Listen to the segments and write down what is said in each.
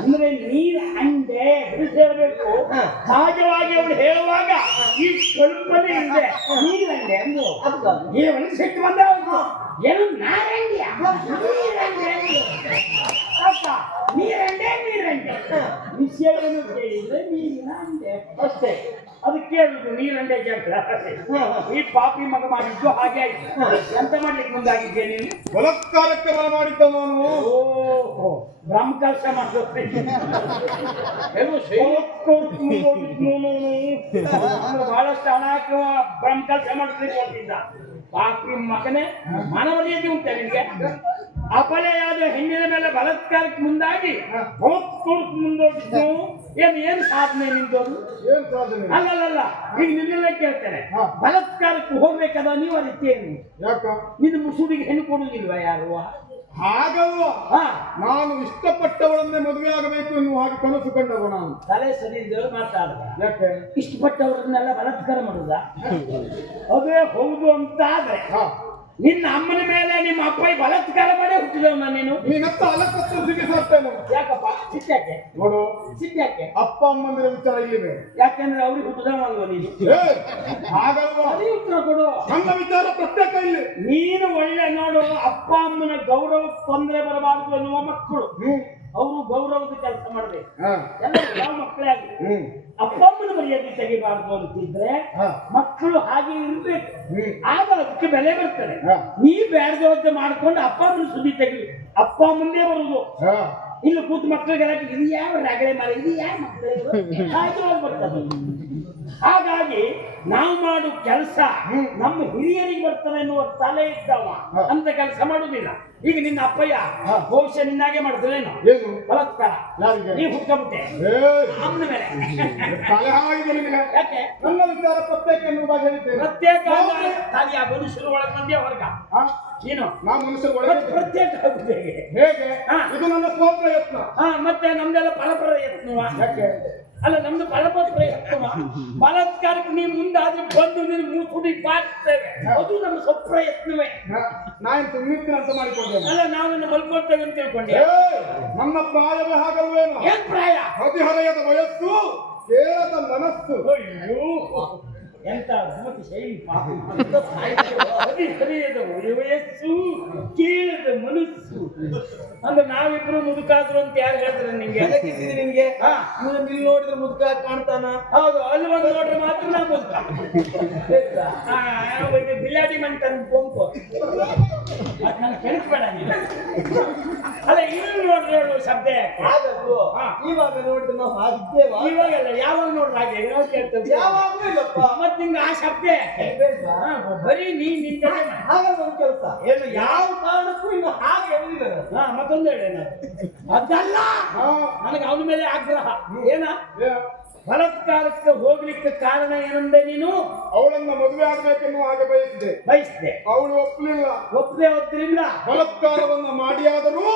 ಅಂದ್ರೆ ನೀರು ಹಂಗೆ ಬಿಡಿಸಿರಬೇಕು. ಸಹಜವಾಗಿ ಅವಳು ಹೇಳುವಾಗ ಈ ಸ್ವಲ್ಪನೇ ಇದೆ ನೀರಂಗೆ ಅಂದು ಏನು ಸಿಟ್ಟು ಬಂದ ಏನು ನಾರಂಗೆ ನೀರಂಗೆ ವಿಷಯವನ್ನು ಕೇಳಿದ್ರೆ ನೀರಿನ ಅಂದೆ ಅಷ್ಟೇ. ಅದು ಕೇಳುದು ನೀರಂಡೆ ಕೇಳ್ತ ಈ ಪಾಪಿ ಮಗ ಮಾಡಿದ್ದು ಹಾಗೆ ಆಯ್ತು. ಎಂತ ಮಾಡ್ಲಿಕ್ಕೆ ಮುಂದಾಗಿದ್ದೆ ನೀನು? ಬಲಾತ್ಕಾರಕ್ಕೆ ಮಾಡಿದ್ದ ನಾನು. ಓಹೋ ಬ್ರಹ್ಮ ಕೆಲಸ ಮಾಡ್ತೇನೆ ಬಹಳಷ್ಟು ಹಣ ಹಾಕುವ ಬ್ರಹ್ಮ ಕೆಲಸ ಮಾಡ್ಲಿಕ್ಕೆ ಹೊಂಟಿದ್ದ ಪಾಪಿ ಮಗನೇ. ಮಾನವೀಯತೆ ಉಂಟೆ ನಿನ್ಗೆ? ಅಪಲೆಯಾದ ಹೆಣ್ಣಿನ ಮೇಲೆ ಬಲಾತ್ಕಾರಕ್ಕೆ ಮುಂದಾಗಿ ಮುಂದೋಗಿದ್ದು ಏನು ಸಾಧನೆ ನಿಂದೋದು? ಅಲ್ಲಲ್ಲ, ಈಗ ನಿನ್ನೆಲ್ಲ ಕೇಳ್ತೇನೆ, ಬಲಾತ್ಕಾರಕ್ಕೆ ಹೋಗ್ಬೇಕಾದ ನೀವು ಅದಕ್ಕೇನು? ನಿನ್ನ ಮುಸುಡಿಗೆ ಹೆಣ್ಣು ಕೊಡುವುದಿಲ್ವಾ ಯಾರು? ಹಾಗಲ್ವ, ನಾನು ಇಷ್ಟಪಟ್ಟವಳನ್ನೇ ಮದುವೆ ಆಗಬೇಕು ಎನ್ನುವ ಹಾಗೆ ಕನಸು ಕಂಡವ ನಾನು. ತಲೆ ಸರಿ ಇದ್ದವರು ಮಾತಾಡುವ. ಯಾಕೆ ಇಷ್ಟಪಟ್ಟವರನ್ನೆಲ್ಲ ಬಲಾತ್ಕಾರ ಮಾಡುದ? ಅದೇ ಹೌದು ಅಂತ ಆದ್ರೆ ನಿನ್ನ ಅಮ್ಮನ ಮೇಲೆ ನಿಮ್ಮ ಅಪ್ಪ ಬಲಾತ್ಕಾರ ಮಾಡೇ ಹುಟ್ಟಿದವನ್ನ ನೀನು. ನೀನತ್ತ ಅಲಕ್ಕತ್ತು ಸಿಗಿಸಾಡ್ತೇನೆ. ಯಾಕಪ್ಪ ಸಿಟ್ಟಾಕೆ? ನೋಡು ಸಿಟ್ಟಾಕೆ ಅಪ್ಪ ಅಮ್ಮಂದಿರ ವಿಚಾರ ಇಲ್ಲಿವೆ. ಯಾಕೆಂದ್ರೆ ಅವ್ರಿಗೆ ಹುಟ್ಟಿದವಲ್ವ ನೀನು. ಹಾಗಲ್ವಾ, ಉತ್ತರ ಕೊಡು. ನನ್ನ ವಿಚಾರ ಪ್ರತ್ಯೇಕ ಇಲ್ಲಿ. ನೀನು ಒಳ್ಳೆ ನೋಡು, ಅಪ್ಪ ಅಮ್ಮನ ಗೌರವಕ್ಕೆ ತೊಂದರೆ ಬರಬಾರದು ಎನ್ನುವ ಮಕ್ಕಳು ಅವರು ಗೌರವದ ಕೆಲಸ ಮಾಡಬೇಕು. ಎಲ್ಲ ಯಾವ ಮಕ್ಕಳೇ ಆಗಲಿ ಅಪ್ಪ ಅಮ್ಮನ ಮರ್ಯಾದೆ ತೆಗಿಬಾರ್ದು ಅಂತಿದ್ರೆ ಮಕ್ಕಳು ಹಾಗೆ ಇರ್ಬೇಕು. ಆಗ ಅದಕ್ಕೆ ಬೆಲೆ ಬರ್ತದೆ. ನೀ ಬೇಡದವದ್ದೆ ಮಾಡ್ಕೊಂಡು ಅಪ್ಪ ಅಮ್ಮನ ಸುದ್ದಿ ತೆಗಿ, ಅಪ್ಪ ಅಮ್ಮಂದೇ ಬರುದು. ಇಲ್ಲಿ ಕೂತು ಮಕ್ಕಳಿಗೆಲ್ಲ ಇದು ಯಾವ ರಗಳೆ ಮಾರ, ಇದು ಯಾವ ಮಕ್ಕಳು ಬರ್ತದೆ. ಹಾಗಾಗಿ ನಾವು ಮಾಡು ಕೆಲಸ ನಮ್ಮ ಹಿರಿಯರಿಗೆ ಬರ್ತದೆ ಎನ್ನುವ ತಲೆ ಇದ್ದವ ಅಂತ ಕೆಲಸ ಮಾಡುದಿಲ್ಲ. ಈಗ ನಿನ್ನ ಅಪ್ಪಯ್ಯ ಬಹುಶಃ ನಿನ್ನಾಗೆ ಮಾಡಿದ್ರೇನು ಬಲಾತ್ಕಾರ? ನೀವು ಹುಟ್ಕೊಂಡ್ಬಿಟ್ಟೆ ಅಮ್ಮನ ಮೇಲೆ. ಯಾಕೆ ನನ್ನ ವಿಚಾರ ಪ್ರತ್ಯೇಕ ಎನ್ನುವುದಾಗಿ ಹೇಳಿದ್ದೇನೆ. ಪ್ರತ್ಯೇಕ ತಾಲಿಯ ಮನುಷ್ಯರು ಒಳಗೆ ಮಂದಿಯ ಹೊರಗ ಏನು ನಾ ಮನುಷ್ಯರು ಒಳಗೆ ಪ್ರತ್ಯೇಕ ಆಗುತ್ತೆ ಹೇಗೆ? ಇದು ನನ್ನ ಸ್ವಪ್ರಯತ್ನ. ಮತ್ತೆ ನಮ್ದೆಲ್ಲ ಫಲಪ್ರಯತ್ನವ. ಯಾಕೆ? ಅಲ್ಲ ನಮ್ದು ಫಲಪ್ರಯತ್ನವ. ಬಲಾತ್ಕಾರಕ್ಕೆ ನೀವು ಮುಂದಾದ್ರೆ ಬಂದು ನೀನು ಮೂಸುಡಿ ಬಾರ್ತೇವೆ, ಅದು ನಮ್ಮ ಸ್ವಪ್ರಯತ್ನವೇ. ನಾನು ಸುಮ್ಮನೆ ಅಂತ ಮಾಡಿಕೊಂಡೆ. ಅಲ್ಲ ನಾವೇನು ಮಲ್ಕೊಳ್ತೇವೆ ಅಂತ ತಿಳ್ಕೊಂಡೆ. ನನ್ನ ಪ್ರಾಯವೇ ಹಾಗಲ್ವೇನು? ಏನ್ ಪ್ರಾಯ? ಹದಿಹರೆಯದ ವಯಸ್ಸು, ಕೇಳದ ಮನಸ್ಸು. ಅಯ್ಯೋ ಎಂತ ಅದ್ಭುತ ಶೈಲಿ. ಹದಿಹರೆಯದ ವಯಸ್ಸು, ಕೇಳದ ಮನಸ್ಸು ಅಂದ್ರೆ ನಾವಿಬ್ರು ಮುದುಕಾದ್ರು ಅಂತ ಯಾರು ಹೇಳಿದ್ರೆ ನಿಂಗೆ? ನಿನ್ಗೆ ಇಲ್ಲಿ ನೋಡಿದ್ರೆ ಮುದುಕ ಕಾಣ್ತಾನ? ಹೌದು, ಅಲ್ಲಿ ಒಂದು ನೋಡ್ರೆ ಮಾತ್ರ ನಾ ಮುದುಕ. ಬಿಲಾಡಿ ಮಂಟನ್ ಪೊಂಪು ನನ್ ಕೆಣಕ್ಬೇಡ ನೀನು. ಅಲ್ಲ ಇಲ್ಲಿ ನೋಡ್ರೆ ಹೇಳು ಶಬ್ದ ಹಾಗಲ್ವ? ಇವಾಗ ನೋಡಿದ್ರೆ ನಾವು ಹಾಗಿದ್ದೇವ? ಇವಾಗೆಲ್ಲ ಯಾವಾಗ ನೋಡ್ರೆ ಹಾಗೆ ನಾವು ಕೇಳ್ತೇವೆ. ಯಾವಾಗ್ಲೂ ಇಲ್ಲಪ್ಪ. ಮತ್ತೆ ನಿಂಗೆ ಆ ಶಬ್ದ ಬರೀ ನಿಂತ ಹಾಗಲ್ಲ ಒಂದು ಕೆಲಸ ಏನು, ಯಾವ ಕಾರಣಕ್ಕೂ ಇನ್ನು ಹಾಗೆ ಹೇಳಿಲ್ಲ. ಮತ್ತೊಂದು ಹೇಳೇನ ಅದಲ್ಲ, ನನಗೆ ಅವನ ಮೇಲೆ ಆಗ್ರಹ. ಏನ ಬಲಾತ್ಕಾರಕ್ಕೆ ಹೋಗ್ಲಿಕ್ಕೆ ಕಾರಣ ಏನಂದೆ ನೀನು? ಅವಳನ್ನ ಮದುವೆ ಆಗ್ಬೇಕೆನ್ನುವ ಹಾಗೆ ಬಯಸಿದೆ. ಅವಳು ಒಪ್ಪದೆ ಹೋದ್ರಿಂದ ಬಲಾತ್ಕಾರವನ್ನ ಮಾಡಿಯಾದರೂ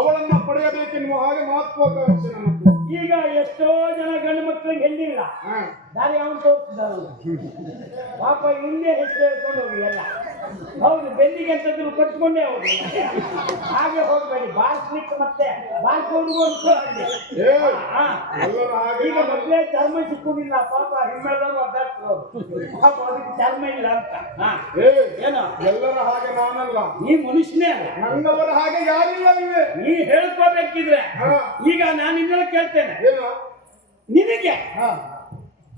ಅವಳನ್ನ ಪಡೆಯಬೇಕೆನ್ನುವ ಹಾಗೆ ಮಹತ್ವಾಕಾಂಕ್ಷೆ ನನ್ನದು. ಈಗ ಎಷ್ಟೋ ಜನ ಗಂಡು ಮಕ್ಕಳಿಗೆ ಹೆಣ್ಣಿಲ್ಲ, ದಾರಿ ಅವನು ತೋರಿಸಿದ್ರು. ಪಾಪ ಹಿಂದೆ ಹೆಸರು ಹೇಳ್ಕೊಂಡು ಹೋಗಿ ಎಲ್ಲ. ಹೌದು, ಬೆನ್ನಿಗೆ ಎಂತದ್ರು ಕಟ್ಕೊಂಡೇ ಹೋಗಿ. ಹಾಗೆ ಹೋಗ್ಬೇಡಿ, ಬಾರಿಸ್ಲಿಕ್ಕೆ ಮತ್ತೆ ಬಾರಿಸ್ಕೊಂಡು ಈಗ ಮೊದಲೇ ಚರ್ಮ ಸಿಕ್ಕುದಿಲ್ಲ. ಪಾಪ ಹೆಮ್ಮೆದವರು ಒದ್ದಾಡ್ತಾರೆ, ಪಾಪ ಅದಕ್ಕೆ ಚರ್ಮ ಇಲ್ಲ ಅಂತ. ಏನೋ ಎಲ್ಲರ ಹಾಗೆ ನಾನಲ್ಲ, ಈ ಮನುಷ್ಯನೇ ಅಲ್ಲ, ನನ್ನವರ ಹಾಗೆ ಯಾರಿಲ್ಲ. ನೀ ಹೇಳ್ಕೋಬೇಕಿದ್ರೆ ಈಗ ನಾನು ಇನ್ನೂ ಕೇಳ್ತೇನೆ, ನಿನಗೆ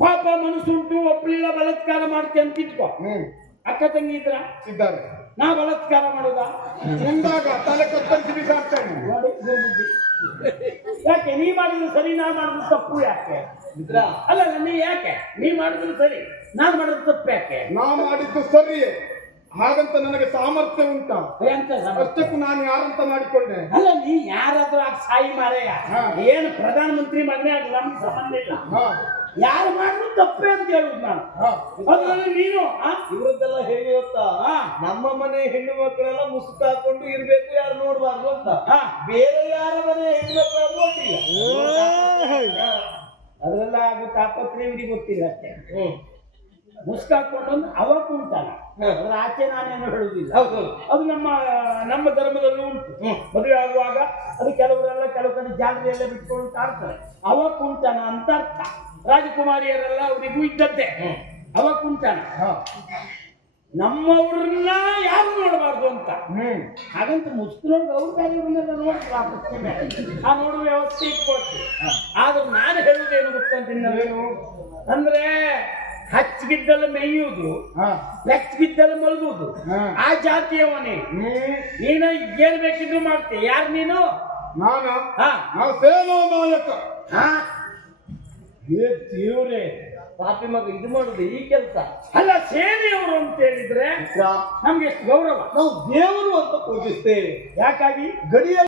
ಪಾಪ ಮನಸ್ಸುಂಟು, ಒಪ್ಪಲಿಲ್ಲ, ಬಲಾತ್ಕಾರ ಮಾಡ್ತೆ ಅಂತ ಇಟ್ಕೋ. ಅಕ್ಕ ತಂಗಿ ಇದ್ದಾರೆ, ನಾ ಬಲಾತ್ಕಾರ ಮಾಡೋದ ಮುಂದಾಗ ತಲೆ ಕತ್ತರಿಸಿ ಬಿಸಾಡ್ತೇನೆ. ಯಾಕೆ ನೀ ಮಾಡಿದ್ರು ಸರಿ, ನಾ ಮಾಡಿದ್ರು ತಪ್ಪು ಯಾಕೆ? ಅಲ್ಲ ನೀ ಯಾಕೆ ನೀ ಮಾಡಿದ್ರು ಸರಿ, ನಾನು ಮಾಡಿದ್ರು ತಪ್ಪು ಯಾಕೆ? ನಾ ಮಾಡಿದ್ದು ಸರಿಯೇ, ಹಾಗಂತ ನನಗೆ ಸಾಮರ್ಥ್ಯ ಉಂಟಾ? ಅಷ್ಟಕ್ಕೂ ನಾನು ಯಾರಂತ ಮಾಡಿಕೊಂಡೆ. ಅಲ್ಲ ನೀ ಯಾರಾದ್ರೂ ಆಗ ಸಾಯಿ ಮಾರೆಯ, ಏನು ಪ್ರಧಾನ ಮಂತ್ರಿ ಮಗನೇ ಆಗ ನಮ್ಗೆ ಸಂಬಂಧ ಇಲ್ಲ. ಯಾರು ಮಾಡಿದ್ರು ತಪ್ಪೇ ಅಂತ ಹೇಳುದು ನಾನು. ಅದ್ರಲ್ಲಿ ನೀನು ಇವ್ರದ್ದೆಲ್ಲ ಹೇಗೆ ಗೊತ್ತಾ? ನಮ್ಮ ಮನೆ ಹೆಣ್ಣು ಮಕ್ಕಳೆಲ್ಲ ಮುಸುಕು ಹಾಕೊಂಡು ಇರ್ಬೇಕು, ಯಾರು ನೋಡ್ಬಾರ್ದು ಅಂತ. ಬೇರೆ ಯಾರ ಮನೆ ಹೆಣ್ಣು ಮಕ್ಕಳು ಗೊತ್ತಿಲ್ಲ, ಅದೆಲ್ಲ ಆಗೋ ತಾಪತ್ರೆ ವಿಧಿ ಗೊತ್ತಿಲ್ಲ ಅಷ್ಟೇ. ಮುಸ್ಕಾಕೊಂಡು ಅವಾಗ ಉಂಟಲ್ಲ, ಅದ್ರ ಆಚೆ ನಾನೇನು ಹೇಳುದಿಲ್ಲ. ಅದು ನಮ್ಮ ಧರ್ಮದಲ್ಲೂ ಉಂಟು. ಮದುವೆ ಆಗುವಾಗ ಅದು ಕೆಲವರೆಲ್ಲ ಜಾಗದೆಲ್ಲ ಬಿಟ್ಕೊಂಡು ಕಾಡ್ತಾರೆ ಅವ ಕುಂಟನ ಅಂತ ಅರ್ಥ. ರಾಜಕುಮಾರಿಯರೆಲ್ಲ ಅವರಿಗೂ ಇದ್ದದ್ದೇ ಅವ ಕುಂಟನ. ನಮ್ಮವ್ರನ್ನ ಯಾರು ನೋಡಬಾರ್ದು ಅಂತ. ಹಾಗಂತ ಮುಸ್ಲಿಮ್ಗೆ ಅವ್ರ ಕಾರ್ಯವನ್ನೆಲ್ಲ ನೋಡ್ತಾರೆ ಆ ನೋಡುವ ವ್ಯವಸ್ಥೆ ಇಟ್ಕೊಳ್ತೀವಿ. ಆದ್ರೆ ನಾನು ಹೇಳುವುದೇನು ಗೊತ್ತಂತೀನು ಅಂದ್ರೆ ಹಚ್ಚಿಗಿದ್ದಲ್ಲ ಮೇಯುವುದು, ಬೆಚ್ಚಗಿದ್ದಲ್ಲ ಮಲಗುವುದು, ಆ ಜಾತಿಯವನೇ. ನೀನು ಏನ್ ಬೇಕಿದ್ರು ಮಾಡ್ತೀಯ. ಯಾರು ನೀನು? ನಾನು ಸೇನಾ ನಾಯಕ. ದೇವ್ರೆ ಪಾಪಿ ಮಗ ಇದು ಮಾಡುದು ಈ ಕೆಲಸ ಅಲ್ಲ. ಸೇನೆಯವರು ಅಂತ ಹೇಳಿದ್ರೆ ನಮ್ಗೆ ಎಷ್ಟು ಗೌರವ. ನಾವು ದೇವರು ಅಂತ ಪೂಜಿಸ್ತೇವೆ. ಯಾಕಾಗಿ? ಗಡಿಯ